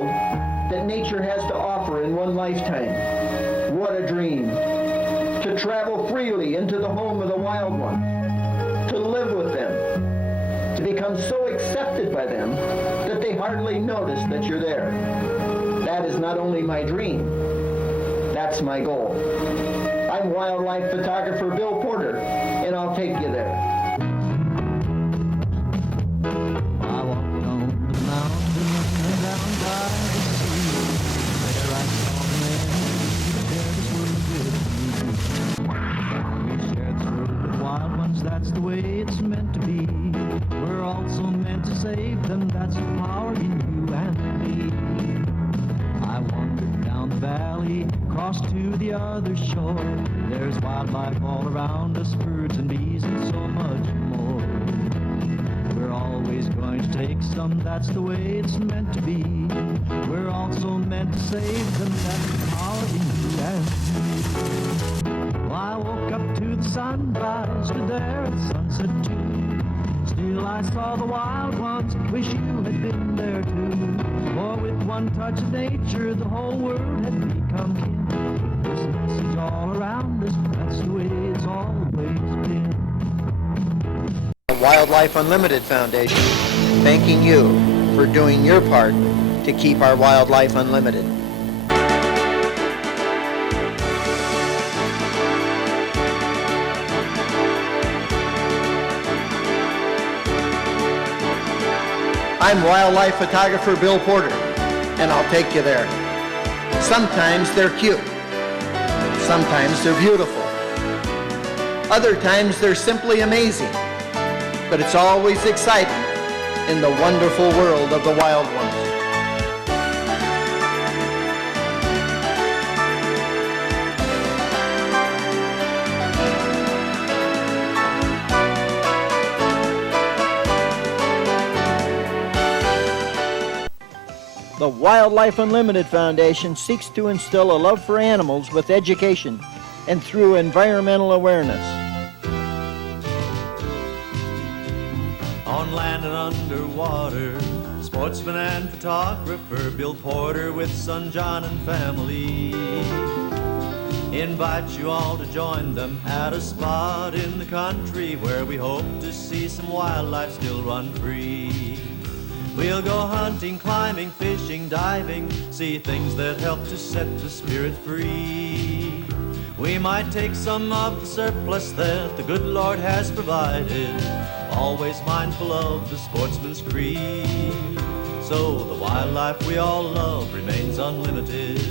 world that nature has to offer in one lifetime. What a dream! To travel freely into the home of the wild ones, to live with them, to become so accepted by them that they hardly notice that you're there. That is not only my dream, that's my goal. I'm wildlife photographer Bill Porter, and I'll take you there. I walked on the mountain down by the sea. There I saw men, there we shared the world with wild ones, that's the way it's meant to be. We're also meant to save them, that's the power in you and me. I wandered down the valley, crossed to the other shore. There's wildlife all around us, birds and bees and so much more. We're always going to take some, that's the way it's meant to be. We're also meant to save them, that's the power in you and me. Well, I woke up to the sunrise, stood there at sunset too. Still I saw the wild ones, wish you had been there too. For with one touch of nature, the whole world had become kin. This message all around us, that's the way it's always been. Wildlife Unlimited Foundation, thanking you for doing your part to keep our wildlife unlimited. I'm wildlife photographer Bill Porter, and I'll take you there. Sometimes they're cute. Sometimes they're beautiful. Other times they're simply amazing. But it's always exciting in the wonderful world of the wild ones. The Wildlife Unlimited Foundation seeks to instill a love for animals with education and through environmental awareness. On land and underwater, sportsman and photographer Bill Porter with son John and family invite you all to join them at a spot in the country where we hope to see some wildlife still run free. We'll go hunting, climbing, fishing, diving, see things that help to set the spirit free. We might take some of the surplus that the good Lord has provided, always mindful of the sportsman's creed. So the wildlife we all love remains unlimited.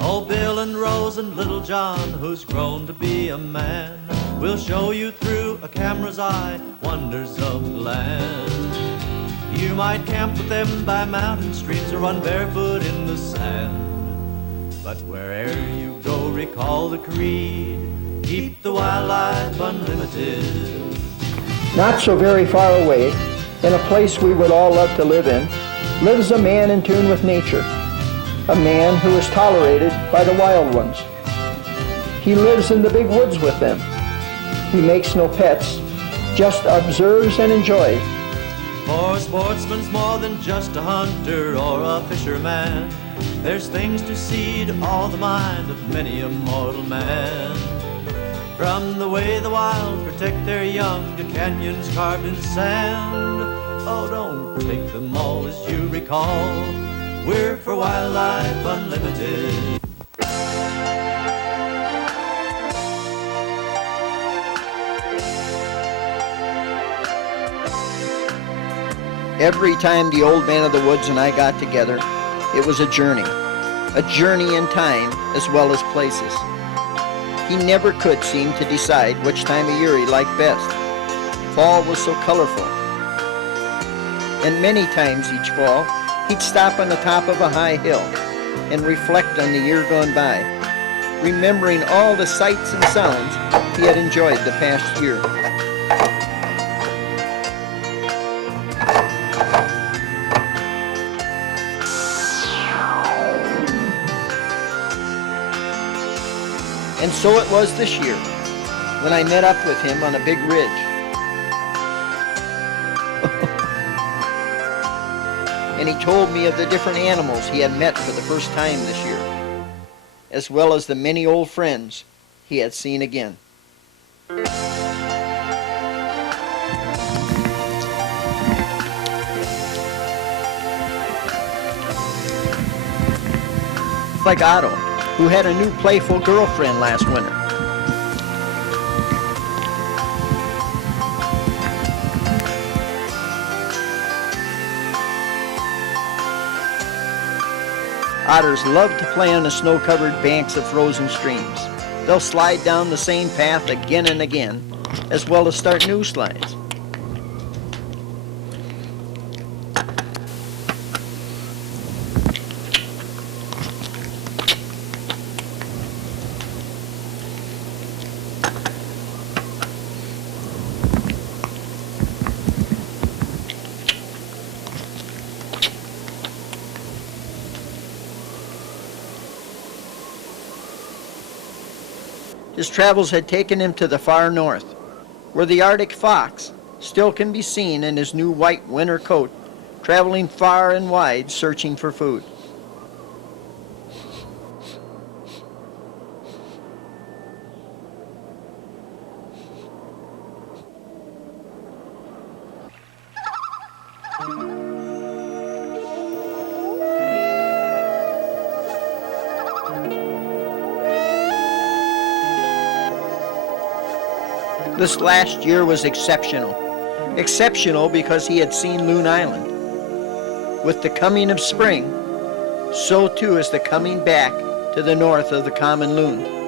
Oh, Bill and Rose and little John, who's grown to be a man, will show you through a camera's eye wonders of the land. You might camp with them by mountain streams or run barefoot in the sand. But wherever you go, recall the creed, keep the wildlife unlimited. Not so very far away, in a place we would all love to live in, lives a man in tune with nature, a man who is tolerated by the wild ones. He lives in the big woods with them. He makes no pets, just observes and enjoys. For a sportsman's more than just a hunter or a fisherman. There's things to see to all the mind of many a mortal man. From the way the wild protect their young to canyons carved in sand. Oh, don't take them all as you recall. We're for Wildlife Unlimited. Every time the old man of the woods and I got together, it was a journey in time as well as places. He never could seem to decide which time of year he liked best. Fall was so colorful. And many times each fall, he'd stop on the top of a high hill and reflect on the year gone by, remembering all the sights and sounds he had enjoyed the past year. And so it was this year, when I met up with him on a big ridge. and he told me of the different animals he had met for the first time this year, as well as the many old friends he had seen again. Like Otto, who had a new playful girlfriend last winter. Otters love to play on the snow-covered banks of frozen streams. They'll slide down the same path again and again, as well as start new slides. His travels had taken him to the far north, where the Arctic fox still can be seen in his new white winter coat, traveling far and wide searching for food. This last year was exceptional. Exceptional because he had seen Loon Island. With the coming of spring, so too is the coming back to the north of the common loon.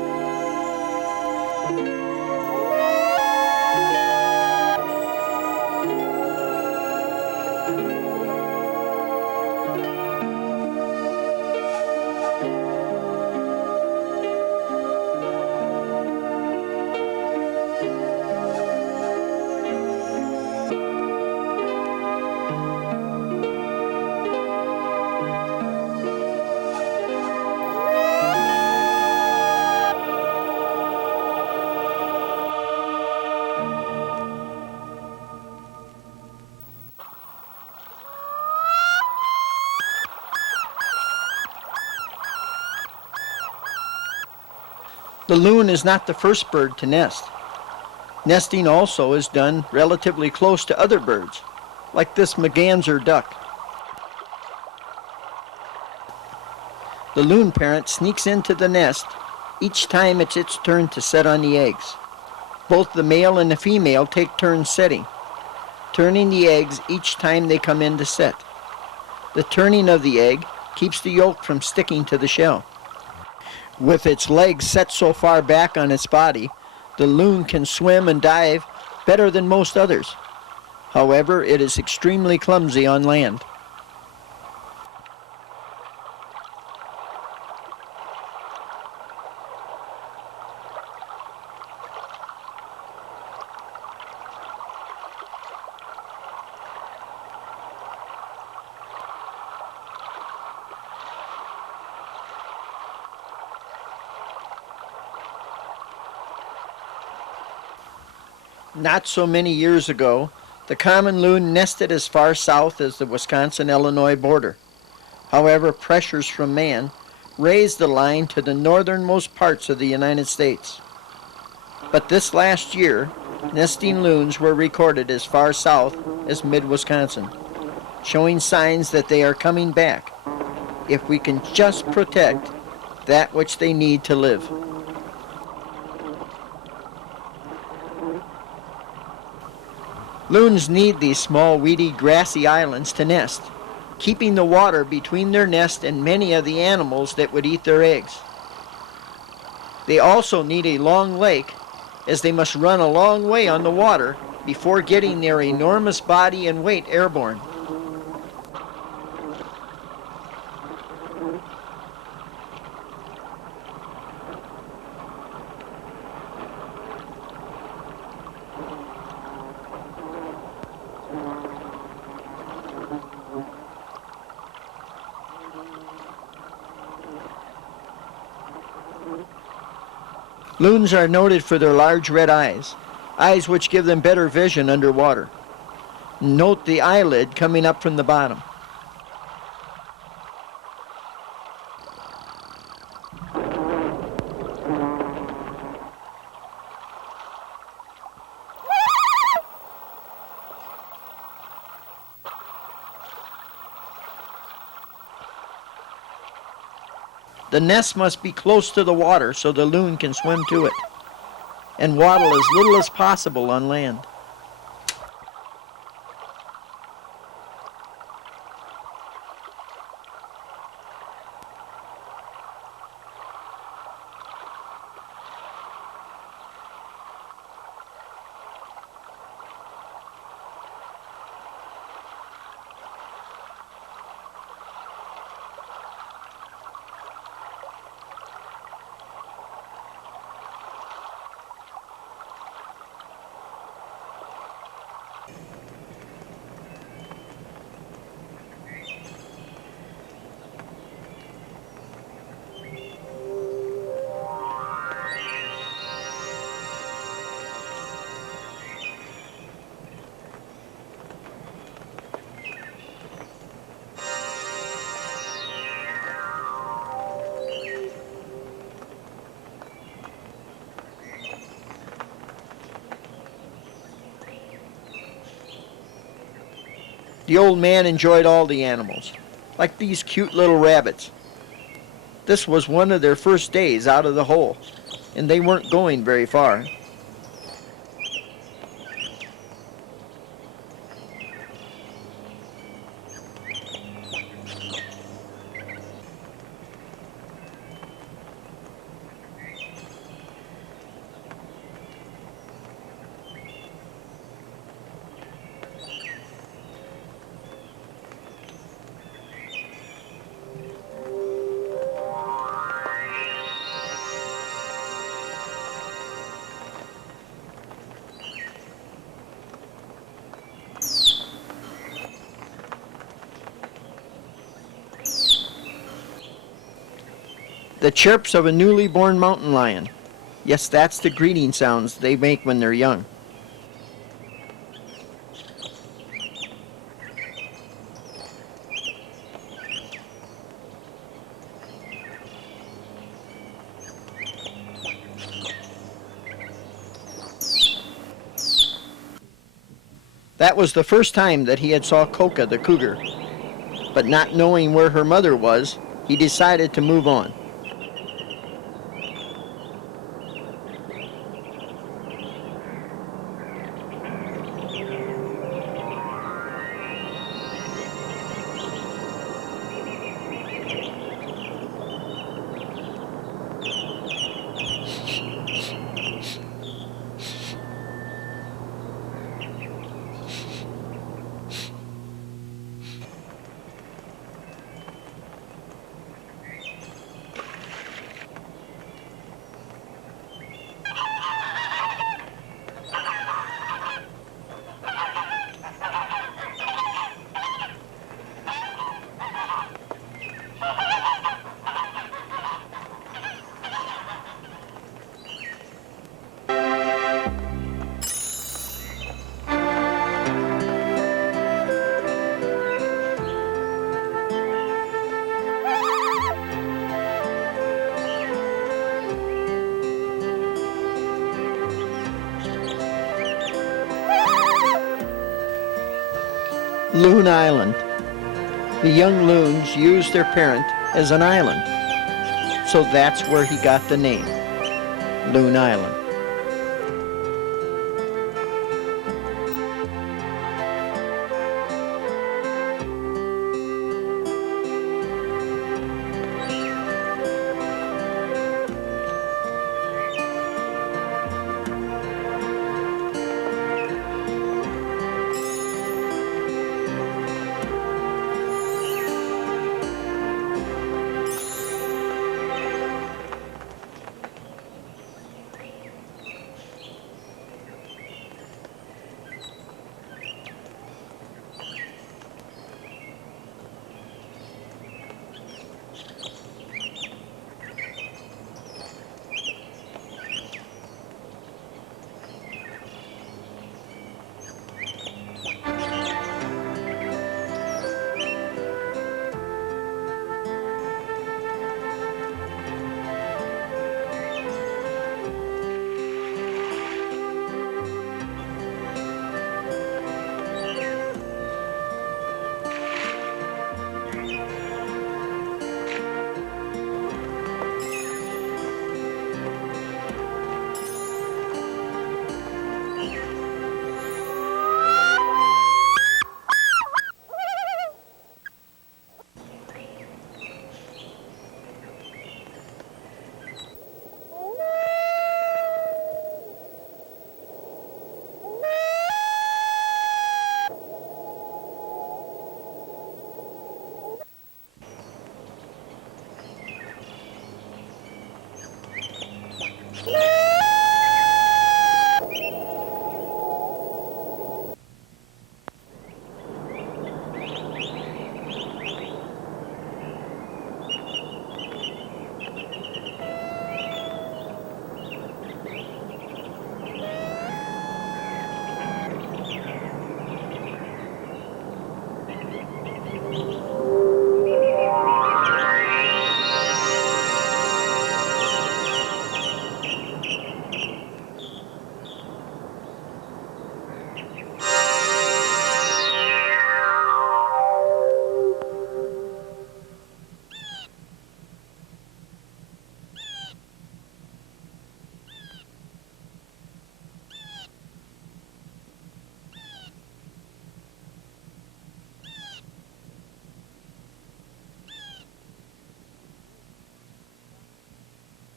The loon is not the first bird to nest. Nesting also is done relatively close to other birds, like this merganser duck. The loon parent sneaks into the nest each time it's its turn to set on the eggs. Both the male and the female take turns setting, turning the eggs each time they come in to set. The turning of the egg keeps the yolk from sticking to the shell. With its legs set so far back on its body, the loon can swim and dive better than most others. However, it is extremely clumsy on land. Not so many years ago, the common loon nested as far south as the Wisconsin-Illinois border. However, pressures from man raised the line to the northernmost parts of the United States. But this last year, nesting loons were recorded as far south as mid-Wisconsin, showing signs that they are coming back, if we can just protect that which they need to live. Loons need these small, weedy, grassy islands to nest, keeping the water between their nest and many of the animals that would eat their eggs. They also need a long lake, as they must run a long way on the water before getting their enormous body and weight airborne. Loons are noted for their large red eyes, eyes which give them better vision underwater. Note the eyelid coming up from the bottom. The nest must be close to the water so the loon can swim to it and waddle as little as possible on land. The old man enjoyed all the animals, like these cute little rabbits. This was one of their first days out of the hole, and they weren't going very far. The chirps of a newly born mountain lion. Yes, that's the greeting sounds they make when they're young. That was the first time that he had saw Coca the cougar, but not knowing where her mother was, he decided to move on. Loon Island. The young loons used their parent as an island, so that's where he got the name, Loon Island.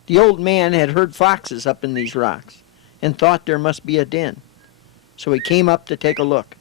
The old man had heard foxes up in these rocks and thought there must be a den, so he came up to take a look.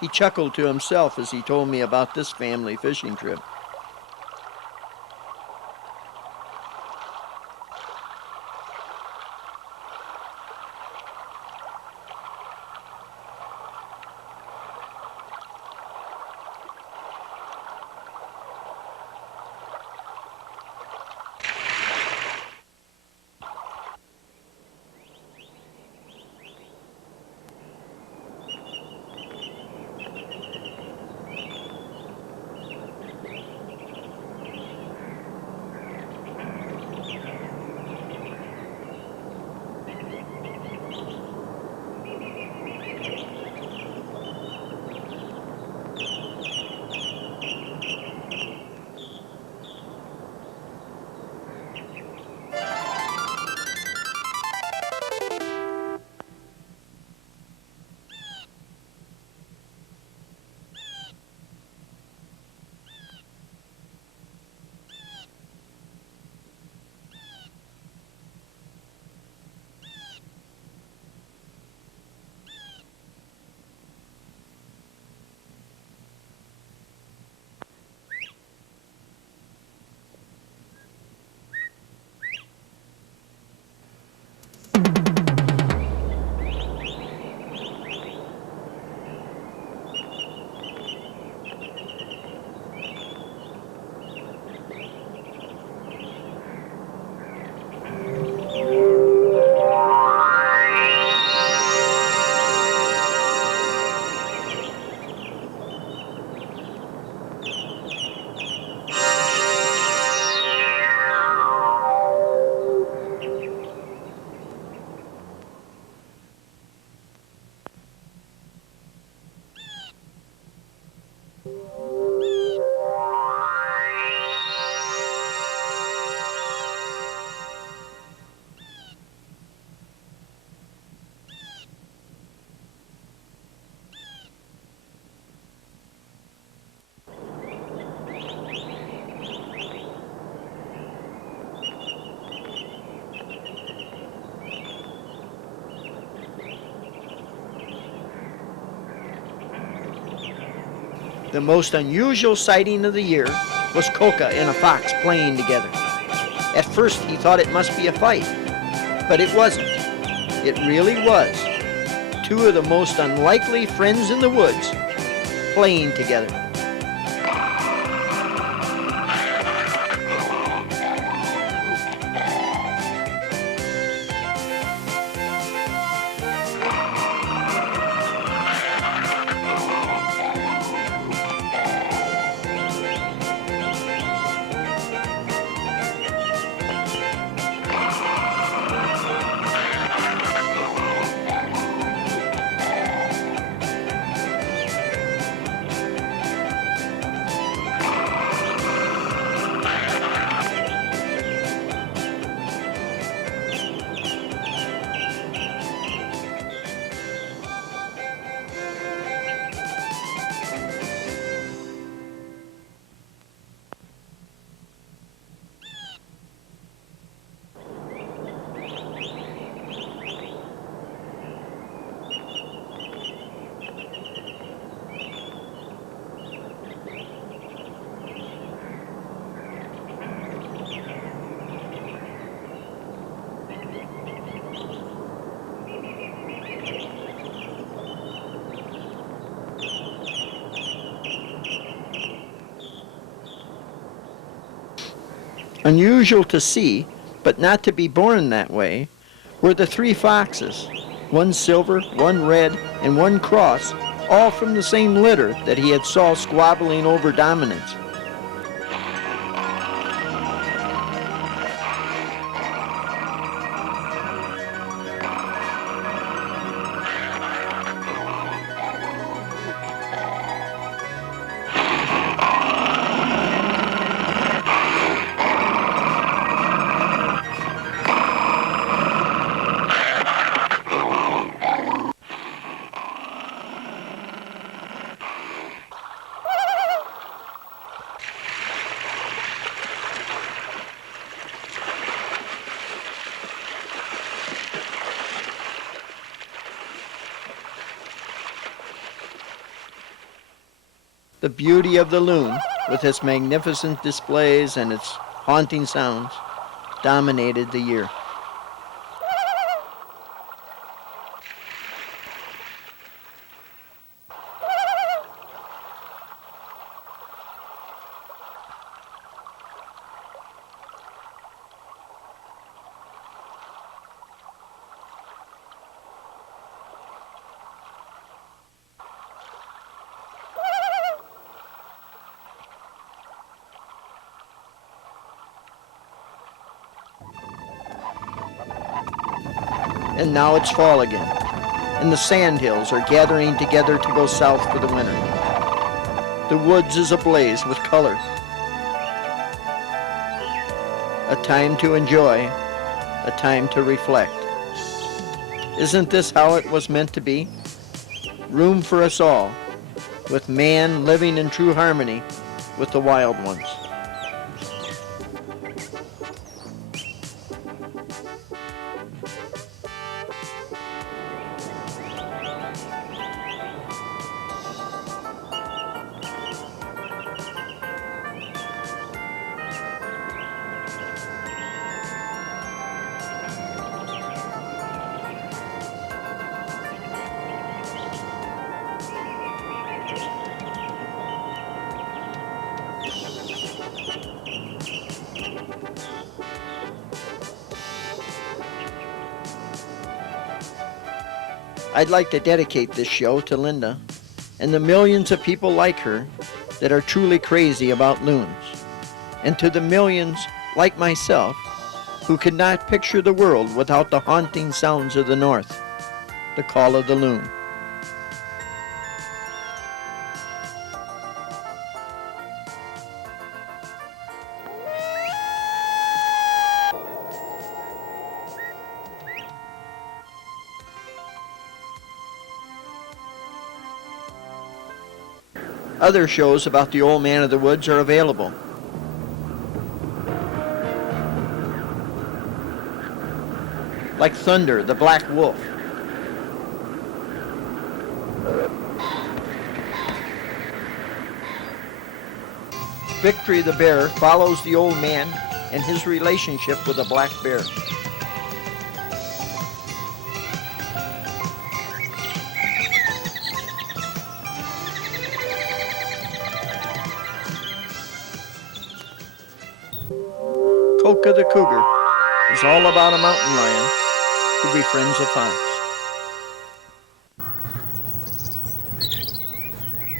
He chuckled to himself as he told me about this family fishing trip. The most unusual sighting of the year was Coca and a fox playing together. At first he thought it must be a fight, but it wasn't. It really was. Two of the most unlikely friends in the woods playing together. Unusual to see, but not to be born that way, were the three foxes, one silver, one red, and one cross, all from the same litter that he had saw squabbling over dominance. The beauty of the loon, with its magnificent displays and its haunting sounds, dominated the year. And now it's fall again, and the sandhills are gathering together to go south for the winter. The woods is ablaze with color. A time to enjoy, a time to reflect. Isn't this how it was meant to be? Room for us all, with man living in true harmony with the wild ones. I'd like to dedicate this show to Linda and the millions of people like her that are truly crazy about loons, and to the millions like myself who could not picture the world without the haunting sounds of the north, the call of the loon. Other shows about the old man of the woods are available. Like Thunder, the Black Wolf. Victory the bear follows the old man and his relationship with a black bear. Coca the cougar is all about a mountain lion who befriends a fox.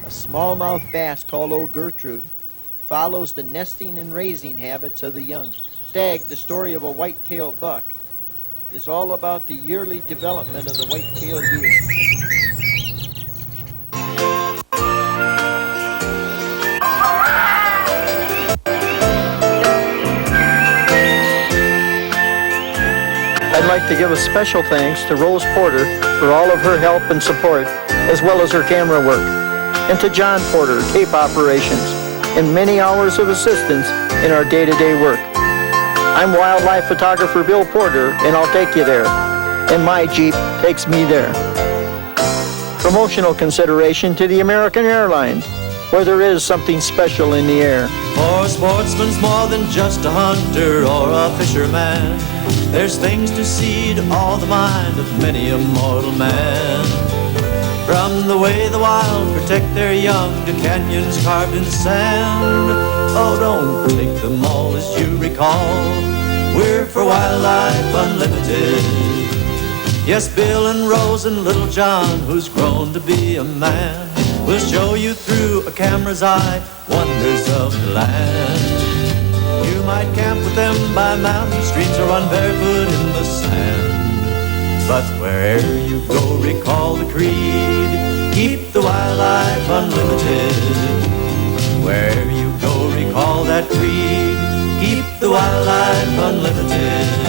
A smallmouth bass called Old Gertrude follows the nesting and raising habits of the young. Stag, the story of a white-tailed buck, is all about the yearly development of the white-tailed deer. I'd like to give a special thanks to Rose Porter for all of her help and support, as well as her camera work, and to John Porter, tape operations, and many hours of assistance in our day-to-day work. I'm wildlife photographer Bill Porter, and I'll take you there. And my Jeep takes me there. Promotional consideration to the American Airlines, where there is something special in the air. For a sportsman's more than just a hunter or a fisherman. There's things to see to all the mind of many a mortal man. From the way the wild protect their young to canyons carved in sand. Oh, don't take them all as you recall. We're for Wildlife Unlimited. Yes, Bill and Rose and little John, who's grown to be a man, will show you through a camera's eye wonders of the land. You might camp with them by mountain streams or run barefoot in the sand. But wherever you go, recall the creed, keep the wildlife unlimited. Wherever you go, recall that creed, keep the wildlife unlimited.